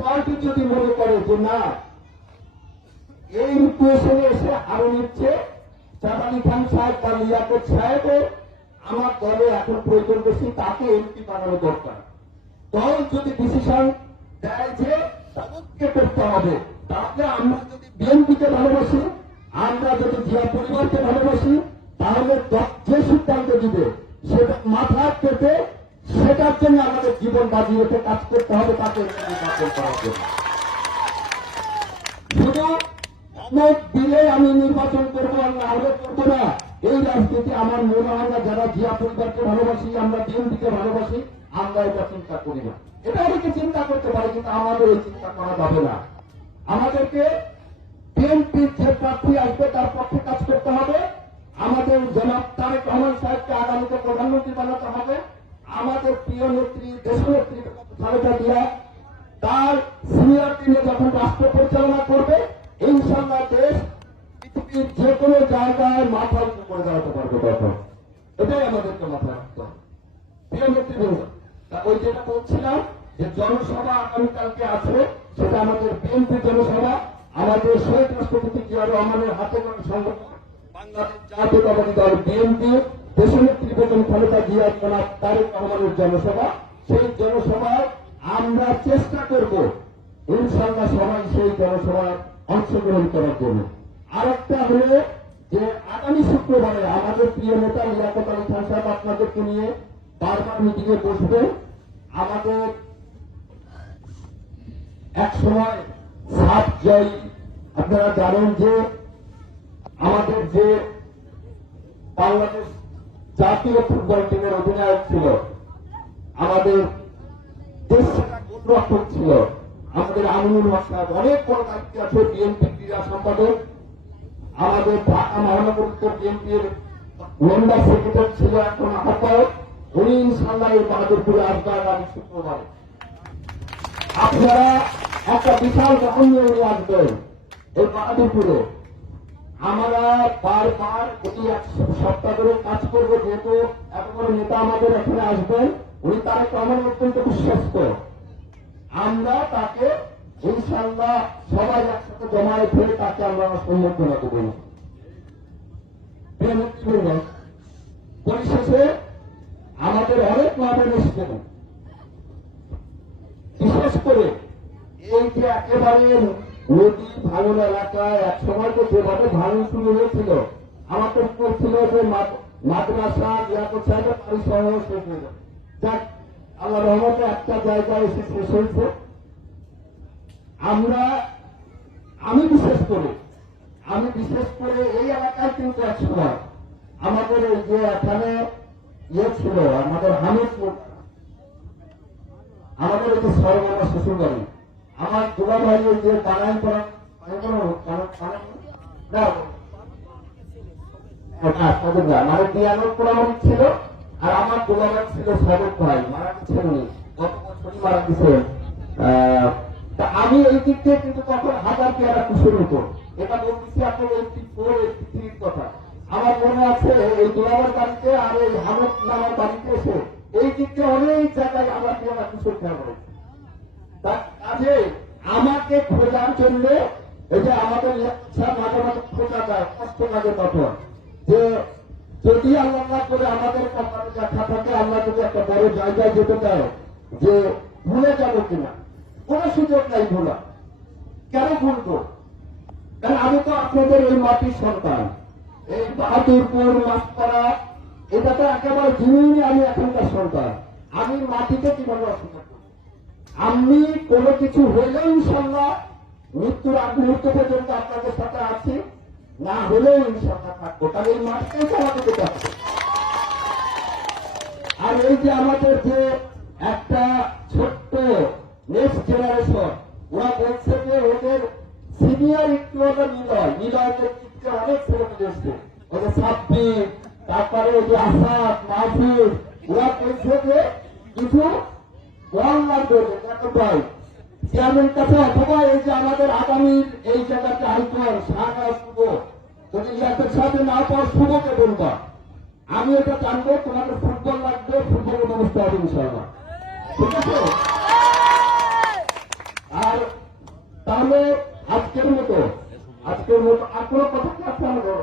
Party যদি মনে করে যে না এই ইকুয়েশনে এসে আরো নিচ্ছে চাঁদ আলী খান সাহেব বা লিয়াকত সাহেবের আমার দলে এখন প্রয়োজন বেশি, তাকে এমপি বানানো দরকার। দল যদি ডিসিশন দেয় যে তাদেরকে করতে হবে, তাহলে আমরা যদি বিএনপিকে ভালোবাসি, আমরা যদি জিয়া পরিবারকে ভালোবাসি, তাহলে যে সিদ্ধান্ত দিবে সেটা মাথা পেতে সেটার জন্য আমাদের জীবন বাজি রেখে কাজ করতে হবে, তাকে নির্বাচন করার জন্য। শুধু অমুক দিলে আমি নির্বাচন করবো আর না হলে করবো না, এই রাজনীতি আমার মনে হয় না। যারা জিয়া পরিবারকে ভালোবাসি, আমরা বিএনপিকে ভালোবাসি, আমরা এটা চিন্তা করি না। এটা অনেকে চিন্তা করতে পারে, কিন্তু আমাদের এই চিন্তা করা যাবে না। আমাদেরকে বিএনপির যে প্রার্থী আসবে তার পক্ষে কাজ করতে হবে। আমাদের জনাব তারেক রহমান সাহেবকে আগামীতে প্রধানমন্ত্রী বানাতে হবে। আমাদের প্রিয় নেত্রী দেশনেত্রী খালেদা জিয়া তার সিনিয়র টিমে যখন রাষ্ট্র পরিচালনা করবে, ইনশাআল্লাহ দেশ পৃথিবীর যে কোনো জায়গায় মাথা উঁচু করে দাঁড়াতে পারবে। তখন এটাই আমাদেরকে মাথায় রাখতে হবে। প্রিয় নেতৃবৃন্দ, ওই যেটা বলছিলাম যে জনসভা আগামীকালকে আছে, সেটা আমাদের বিএনপি জনসভা। আমাদের শহীদ রাষ্ট্রপতি জিয়া রহমানের হাতে গড়া সংগঠন বাংলাদেশ জাতীয়তাবাদী দল বিএনপি, দেশনেত্রী বেগম খালেদা জিয়া জনাব তারেক রহমানের জনসভা। সেই জনসভায় আমরা চেষ্টা করব ইনশাআল্লাহ সবাই সেই জনসভায় অংশগ্রহণ করার জন্য। আরেকটা হলো যে আগামী শুক্রবারে আমাদের প্রিয় নেতা লিয়াকত আলী খান সাহেব আপনাদেরকে নিয়ে বারবার মিটিংয়ে বসবেন। আমাদের এক সময় সাত জয়ী, আপনারা জানেন যে আমাদের যে বাংলাদেশ জাতীয় ফুটবল টিমের অধিনায়ক ছিল, আমাদের দেশ সেরা গোলরক্ষক ছিল আমাদের আমিনুল হক সাহেব, অনেক বড় দায়িত্ব আছে, বিএনপি ক্রীড়া সম্পাদক। আমাদের ঢাকা মহানগর উত্তর বিএনপির মেম্বার সেক্রেটারি ছিল এখন আহ্বায়ক। উনি ইনশাআল্লাহ এই বাহাদুরপুরে আসবে আগামী শুক্রবারে। আপনারা একটা বিশাল রকম নিয়ে উনি আসবেন এই বাহাদুরপুরে। আমরা বারবার প্রতি এক সপ্তাহ ধরে কাজ করবো, যেহেতু এত বড় নেতা আমাদের এখানে আসবেন। উনি তারেক রহমান অত্যন্ত বিশ্বস্ত। আমরা তাকে ইনশাআল্লাহ সবাই একসাথে জমায়েত হয়ে তাকে আমরা সম্বর্ধনা দেব। পরিশেষে আমাদের অনেক লাভের এসছেন, বিশেষ করে এই যে একেবারে নদী ভাঙন এলাকায় এক সময় তো যেভাবে ভাঙন শুরু হয়েছিল, আমাদের ছিল যে মাদ্রাসা লিয়াকত সাহেবের বাড়ি সহ শেষ হয়ে যাবে। যাক, আল্লাহ রহমতে একটা জায়গায় এসে শেষ হয়েছে। আমি বিশেষ করে এই এলাকায় কিন্তু এক সময় আমাদের এই যে এখানে ছিল আমাদের হামিদপুর, আমাদের এই যে সরমানা শ্বশুর বাড়ি, আমার দুলা ভাই ওই যে বানাই করা মানে দিয়ানোর পোড়ামারি ছিল, আর আমার দুলা ভাই ছিল সবক ভাই, মারা গেছেন উনি, গত বছরই মারা গেছেন। আমি এই দিক থেকে কিন্তু তখন হাজার পেয়ারা খুশির হতো। এটা বলতেছি আপনার এই কথা। আমার মনে আছে এই দুলাবার বাড়িতে আর এই হামদ নামার বাড়িতে এসে এই দিক থেকে অনেক জায়গায় আমার পেয়ারা খুশির খেয়া করে। কাজে আমাকে খোঁজার জন্য এই যে আমাদের মাঝে মাঝে খোঁজা যায়, কষ্ট লাগে তখন, যে যদি আল্লাহ করে আমাদের কপালে দেখা থাকে, আল্লাহ যদি একটা বড় জায়গায় যেতে চায়, যে ভুলে যাবো কিনা, কোন সুযোগ নাই ভোলা। কেন ভুলবো? কারণ আমি তো আপনাদের এই মাটির সন্তান। এই বাহাদুরপুর মাছপাড়া এটা তো একেবারে জিনিসই আমি এখনকার সন্তান। আমি মাটিতে কিভাবে অসুবিধা করি? আমি কোনো কিছু হইলেও ইনশাল্লাহ মৃত্যুর আগ মুহূর্ত পর্যন্ত আপনাদের সাথে আছি, না হলেও ইনশাল্লাহ থাকবো। কারণ এই মাটিটাই তো আমাকে যেতে হবে। আর এই যে আমাদের যে একটা ছোট্ট নেক্সট জেনারেশন, ওরা বলছে যে ওদের সিনিয়র একটু হলো নিলয়ের চিত্রে অনেক ছেলে এসছে, ওদের সাব্বির, তারপরে ওই যে আসাদ মাহফুজ, ওরা বলছে যে কিছু বল লাগবে ভাই চেয়ারম্যান কাছে, অথবা এই যে আমাদের আগামীর এই জায়গাতে আইকন শাখা শুভ, যদি ইয়াদের সাথে না পাওয়া শুভকে বলবা, আমি এটা জানবো তোমাদের ফুটবল লাগবে, ফুটবলের ব্যবস্থা হবে ইনশাআল্লাহ, ঠিক আছে? আর তাহলে আজকের মতো আর কোনো কথা কি আছে আমাদের?